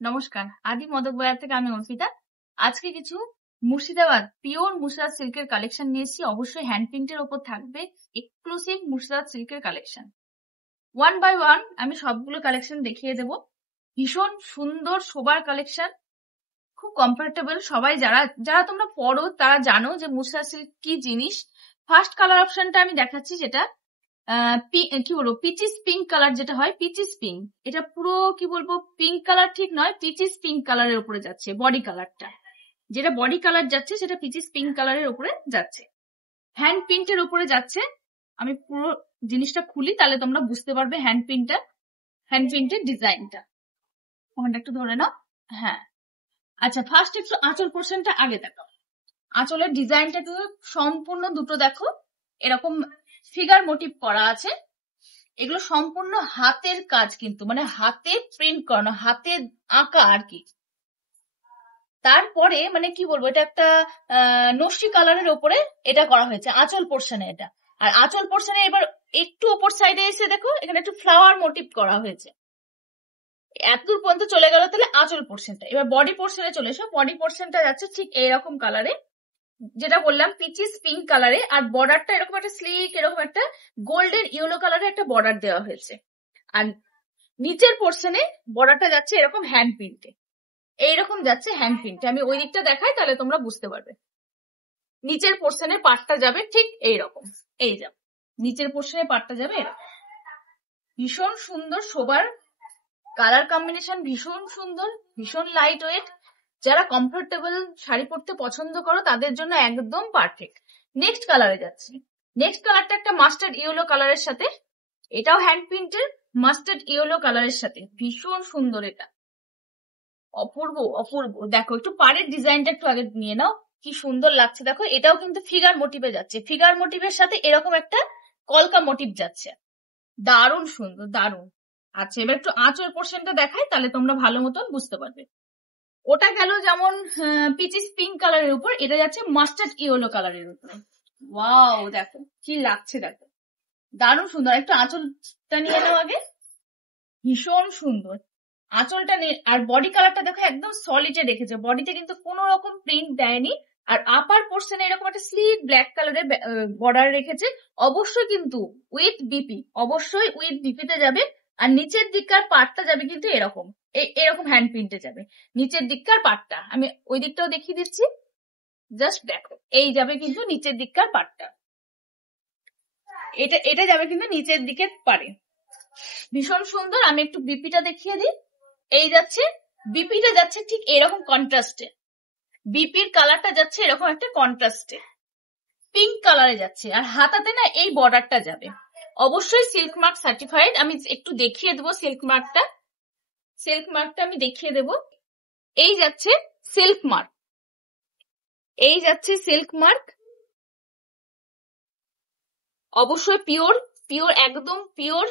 নমস্কার, আদি মদক বাজার থেকে আমি অর্পিতা। আজকে কিছু মুর্শিদাবাদ পিওর মুর্শিদাবাদ সিল্কের কালেকশন নিয়ে এসেছি। অবশ্যই হ্যান্ড প্রিন্টের ওপর থাকবে, এক্সক্লুসিভ মুর্শিদাবাদ সিল্কের কালেকশন। ওয়ান বাই ওয়ান আমি সবগুলো কালেকশন দেখিয়ে দেব। ভীষণ সুন্দর সোবার কালেকশন, খুব কমফোর্টেবল। সবাই যারা যারা তোমরা পড়ো তারা জানো যে মুর্শিদাবাদ সিল্ক কি জিনিস। ফার্স্ট কালার অপশনটা আমি দেখাচ্ছি, যেটা কি বলবো, পিচিস পিঙ্ক কালার, যেটা হয় পিচিস পিঙ্ক। এটা পুরো কি বলবো, পিঙ্ক কালার ঠিক নয়, পিচিস পিঙ্ক কালারের উপরে যাচ্ছে বডি কালারটা। যেটা বডি কালার যাচ্ছে সেটা পিচিস পিঙ্ক কালারের উপরে যাচ্ছে, হ্যান্ড প্রিন্টের উপরে যাচ্ছে। আমি পুরো জিনিসটা খুলি, তাহলে তোমরা বুঝতে পারবে হ্যান্ড প্রিন্টের ডিজাইনটা। ওখানটা একটু ধরে নাও। হ্যাঁ, আচ্ছা, ফার্স্ট একটু আঁচল পোর্শনটা আগে দেখো। আঁচলের ডিজাইনটা একটু সম্পূর্ণ দুটো দেখো, এরকম ফিগার মোটিভ করা আছে। এগুলো সম্পূর্ণ হাতের কাজ, কিন্তু মানে হাতে প্রিন্ট করানো, হাতে আঁকা আর কি। তারপরে মানে কি বলবো, এটা একটা নস্যি কালারের ওপরে এটা করা হয়েছে আঁচল পোর্শনে এটা। আর আঁচল পোর্শনে এবার একটু ওপর সাইডে এসে দেখো, এখানে একটু ফ্লাওয়ার মোটিভ করা হয়েছে। এতদূর পর্যন্ত চলে গেল তাহলে আঁচল পোর্শনটা। এবার বডি পোর্শনে চলে এসো। বডি পোর্শনটা যাচ্ছে ঠিক এইরকম কালারে, যেটা বললাম পিচিস পিঙ্ক কালারে। আর বর্ডারটা এরকম একটা স্লিক, এরকম একটা গোল্ডেন ইয়েলো কালারে একটা বর্ডার দেওয়া হয়েছে। আর নিচের পোর্শনে বর্ডারটা যাচ্ছে এরকম হ্যান্ড প্রিন্টে, এইরকম যাচ্ছে হ্যান্ড প্রিন্টে। আমি ওই দিকটা দেখাই, তাহলে তোমরা বুঝতে পারবে। নিচের পোর্শনে পার্টটা যাবে ঠিক এইরকম, এই যাবে নিচের পোর্শনে পার্টটা যাবে এরকম। ভীষণ সুন্দর সোবার কালার কম্বিনেশন, ভীষণ সুন্দর, ভীষণ লাইট ওয়েট। যারা কমফোর্টেবল শাড়ি পরতে পছন্দ করো তাদের জন্য একদম পারফেক্ট। নেক্সট কালারে যাচ্ছি। নেক্সট কালারটা একটা মাস্টার্ড ইয়েলো কালারের সাথে, এটাও হ্যান্ড প্রিন্টের মাস্টার্ড ইয়েলো কালারের সাথে। ভীষণ সুন্দর, এটা অপূর্ব অপূর্ব। দেখো একটু পাড়ের ডিজাইনটা একটু আগে নিয়ে নাও, কি সুন্দর লাগছে দেখো। এটাও কিন্তু ফিগার মোটিভে যাচ্ছে, ফিগার মোটিভের সাথে এরকম একটা কলকা মোটিভ যাচ্ছে। দারুণ সুন্দর, দারুণ। আচ্ছা, এবার একটু আঁচল পোর্শনটা দেখাই, তাহলে তোমরা ভালো মতন বুঝতে পারবে। ওটা গেল যেমন পিচিস পিঙ্ক কালারের উপর, এটা যাচ্ছে মাস্টার্ড ইয়েলো কালারের উপরে। ওয়াও, দেখো কি লাগছে, দেখো দারুণ সুন্দর। একটু আঁচলটা নিয়ে নাও আগে, ভীষণ সুন্দর আঁচলটা নিয়ে। আর বডি কালারটা দেখো একদম সলিডে রেখেছে, বডিতে কিন্তু কোনো রকম প্রিন্ট দেয়নি। আর আপার পোর্শনে এরকম একটা স্লিট ব্ল্যাক কালারের বর্ডার রেখেছে। অবশ্যই কিন্তু উইথ বিপি, অবশ্যই উইথ বিপিতে যাবে। আর নিচের দিককার পার্টটা যাবে কিন্তু এরকম, এরকম হ্যান্ড প্রিন্টে যাবে নিচের দিককার পার্টটা। আমি ওই দিকটাও দেখিয়ে দিচ্ছি, জাস্ট দেখো। এই যাবে কিন্তু নিচের দিককার পার্টটা, এটা যাবে কিন্তু নিচের দিকের পারে। ভীষণ সুন্দর। আমি একটু বিপিটা দেখিয়ে দিই। এই যাচ্ছে বিপিটা যাচ্ছে ঠিক এরকম কন্ট্রাস্টে, বিপির কালারটা যাচ্ছে এরকম একটা কন্ট্রাস্টে পিঙ্ক কালারে যাচ্ছে। আর হাতাতে না এই বর্ডারটা যাবে, অবশ্যই সিল্ক মার্ক সার্টিফাইড। আমি একটু দেখিয়ে দেবো সিল্ক মার্কটা আমি দেখিয়ে দেব। এই যাচ্ছে সিল্ক মার্ক, এই যাচ্ছে সিল্ক মার্ক। অবশ্যই পিওর, একদম পিওর,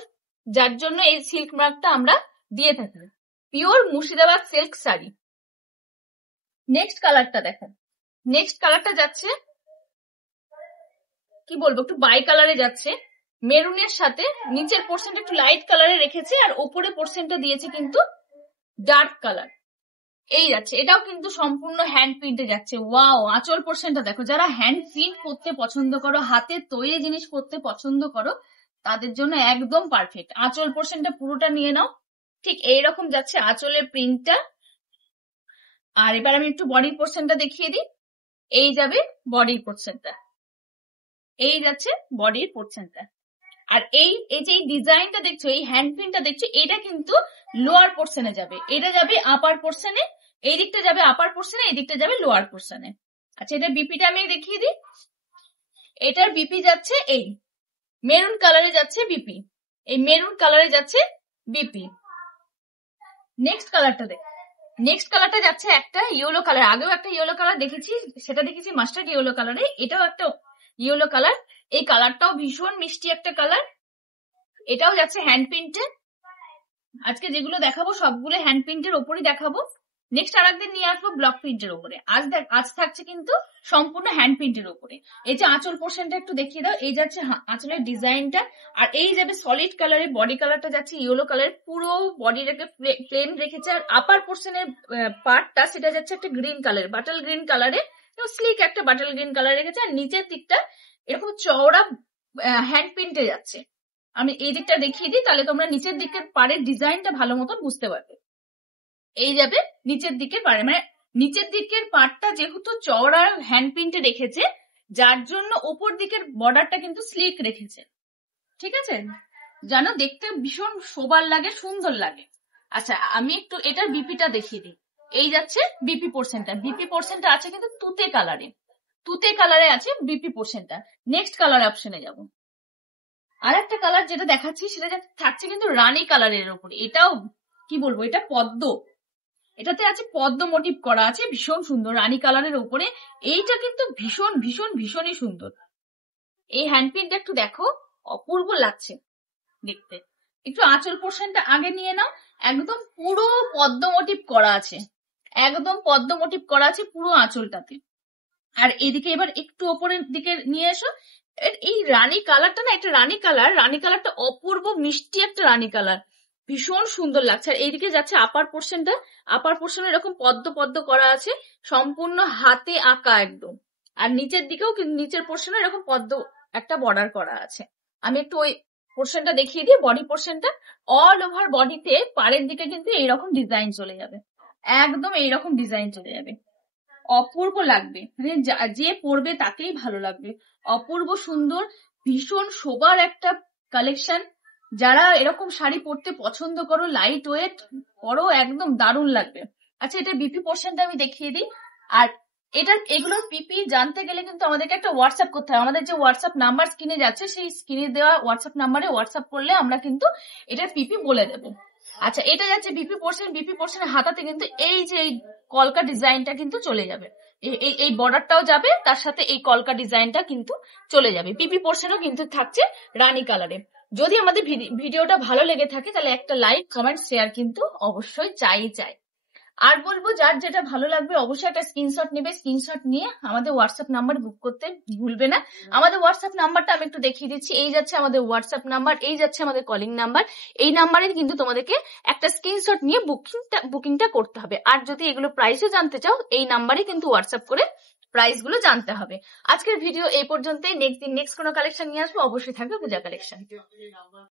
যার জন্য এই সিল্ক মার্কটা আমরা দিয়ে থাকি। Pure Murshidabad silk sari. Next কালারটা দেখেন। নেক্সট কালারটা যাচ্ছে কি বলবো, একটু বাই কালারে যাচ্ছে, মেরুনের সাথে। নিচের পোর্শনটা একটু লাইট কালারে রেখেছে, আর ওপরে পোর্শনটা দিয়েছে কিন্তু ডার্ক কালার। এই যাচ্ছে, এটাও কিন্তু সম্পূর্ণ হ্যান্ড প্রিন্টে যাচ্ছে। ওয়াও, আঁচল পোর্শনটা দেখো। যারা হ্যান্ড প্রিন্ট করতে পছন্দ করো, হাতে তৈরি জিনিস করতে পছন্দ করো, তাদের জন্য একদম পারফেক্ট। আঁচল পোর্শনটা পুরোটা নিয়ে নাও, ঠিক এইরকম যাচ্ছে আঁচলের প্রিন্টটা। আর এবার আমি একটু বডির পোর্শনটা দেখিয়ে দিই। এই যাবে বডির পোর্শনটা, এই যাচ্ছে বডির পোর্শনটা। আর এই যে ডিজাইনটা দেখছো, এই হ্যান্ড প্রিন্টটা দেখছো, এটা কিন্তু লোয়ার পোর্শনে যাবে, এটা যাবে আপার পোর্শনে। এই দিকটা যাবে আপার পোর্শনে, এই দিকটা যাবে লোয়ার পোর্শনে। আচ্ছা, এটা বিপিটা আমি দেখিয়ে দিই। এটার বিপি যাচ্ছে এই মেরুন কালারে যাচ্ছে বিপি, এই মেরুন কালারে যাচ্ছে বিপি। নেক্সট কালারটা দেখ। নেক্সট কালারটা যাচ্ছে একটা ইয়েলো কালার। আগেও একটা ইয়েলো কালার দেখেছি, সেটা দেখেছি মাস্টার্ড ইয়েলো কালারে। এটাও একটা ইয়েলো কালার। এই কালারটাও ভীষণ মিষ্টি একটা কালার। এটাও যাচ্ছে হ্যান্ড প্রিন্টে। আজকে যেগুলো দেখাবো সবগুলো হ্যান্ড প্রিন্টের ওপরই দেখাবো। নেক্সট আরেকদিন নিয়ে আসবো ব্লক প্রিন্টের উপরে। আজ থাকছে কিন্তু সম্পূর্ণ হ্যান্ড প্রিন্টের উপরে। এই যে আঁচল পোর্শনটা একটু দেখিয়ে দাও, এই যাচ্ছে আঁচলের ডিজাইনটা, আর এই যাবে সলিড কালারের, বডি কালারটা যাচ্ছে ইয়েলো কালারের, পুরো বডিটাকে প্লেন রেখেছে। আর আপার পোর্শনের পার্টটা সেটা যাচ্ছে একটা গ্রিন কালার, বাটল গ্রিন কালারে, স্লিক একটা বাটল গ্রিন কালার রেখেছে। আর নিচের দিকটা এরকম চওড়া হ্যান্ড প্রিন্টে যাচ্ছে। আমি এই দিকটা দেখিয়ে দিই, তাহলে তোমরা নিচের দিকের পাড়ের ডিজাইনটা ভালো মতন বুঝতে পারবে। এই যাবে নিচের দিকের পাড়ে, মানে নিচের দিকের পার্টটা যেহেতু চওড়া হ্যান্ড প্রিন্টে রেখেছে, যার জন্য ওপর দিকের বর্ডারটা কিন্তু স্লিক রেখেছে। ঠিক আছে, যেন দেখতে ভীষণ শোবার লাগে, সুন্দর লাগে। আচ্ছা, আমি একটু এটার বিপিটা দেখিয়ে দিই। এই যাচ্ছে বিপি পোর্শনটা। বিপি পোর্শনটা আছে কিন্তু তুতে কালারে আছে বিপি পোর্শনটা। নেক্সট কালার অপশনে যাব। আর একটা কালার যেটা দেখাচ্ছি সেটা থাকছে কিন্তু রানী কালারের উপরে। এটাও কি বলবো, এটা পদ্ম, এটাতে আছে পদ্ম মোটিভ করা আছে, ভীষণ সুন্দর রানী কালারের উপরে। এইটা কিন্তু ভীষণ ভীষণ ভীষণই সুন্দর। এই হ্যান্ড প্রিন্টটা একটু দেখো, অপূর্ব লাগছে দেখতে। একটু আঁচল পোর্শনটা আগে নিয়ে নাও, একদম পুরো পদ্ম মোটিভ করা আছে, একদম পদ্ম মোটিভ করা আছে পুরো আঁচলটাতে। আর এদিকে এবার একটু ওপরের দিকে নিয়ে এসো। এই রানী কালারটা না, এটা রানী কালারটা অপূর্ব মিষ্টি একটা রানী কালার, ভীষণ সুন্দর লাগছে। আর এইদিকে যাচ্ছে আপার পোর্শনে এরকম পদ্ম পদ্ম করা আছে, সম্পূর্ণ হাতে আঁকা একদম। আর নিচের দিকেও নিচের পোর্শনে এরকম পদ্ম একটা বর্ডার করা আছে। আমি একটু ওই পোর্শনটা দেখিয়ে দিই, বডি পোর্শনটা। অল ওভার বডিতে পাড়ের দিকে কিন্তু এইরকম ডিজাইন চলে যাবে, একদম এইরকম ডিজাইন চলে যাবে, অপূর্ব লাগবে, মানে যে পরবে তাকেই ভালো লাগবে। অপূর্ব সুন্দর, ভীষণ শোবার একটা কালেকশন। যারা এরকম শাড়ি পরতে পছন্দ করো, লাইট ওয়েট পরো, একদম দারুণ লাগবে। আচ্ছা, এটা বিপি পোর্শনটা আমি দেখিয়ে দিই। আর এগুলোর পিপি জানতে গেলে কিন্তু আমাদেরকে একটা হোয়াটসঅ্যাপ করতে হবে। আমাদের যে হোয়াটসঅ্যাপ নাম্বার স্ক্রিনে যাচ্ছে, সেই স্ক্রিনে দেওয়া হোয়াটসঅ্যাপ নাম্বারে হোয়াটসঅ্যাপ করলে আমরা কিন্তু এটার পিপি বলে দেবো। আচ্ছা, এটা যাচ্ছে বিপি পোর্শনের হাতাতে কিন্তু এই যে এই কলকা ডিজাইনটা কিন্তু চলে যাবে, এই বর্ডারটাও যাবে, তার সাথে এই কলকা ডিজাইনটা কিন্তু চলে যাবে। পিপি পোর্শনও কিন্তু থাকছে রানী কালারে। যদি আমাদের ভিডিওটা ভালো লেগে থাকে তাহলে একটা লাইক, কমেন্ট, শেয়ার কিন্তু অবশ্যই চাই। আর বলবো, যার যেটা ভালো লাগবে অবশ্যই একটা স্ক্রিনশট নেবে। স্ক্রিনশট নিয়ে আমাদের হোয়াটসঅ্যাপ নাম্বার বুক করতে ভুলবে না। আমাদের হোয়াটসঅ্যাপ নাম্বারটা আমি একটু দেখিয়ে দিচ্ছি। এই যাচ্ছে আমাদের হোয়াটসঅ্যাপ নাম্বার, এই যাচ্ছে আমাদের কলিং নাম্বার। এই নাম্বারে কিন্তু তোমাদেরকে একটা স্ক্রিনশট নিয়ে বুকিংটা করতে হবে। আর যদি এগুলো প্রাইসও জানতে চাও, এই নাম্বারে কিন্তু হোয়াটসঅ্যাপ করে প্রাইস গুলো জানতে হবে। আজকের ভিডিও এই পর্যন্তই। নেক্সট কোনো কালেকশন নিয়ে আসবো, অবশ্যই থাকবে পূজা কালেকশন।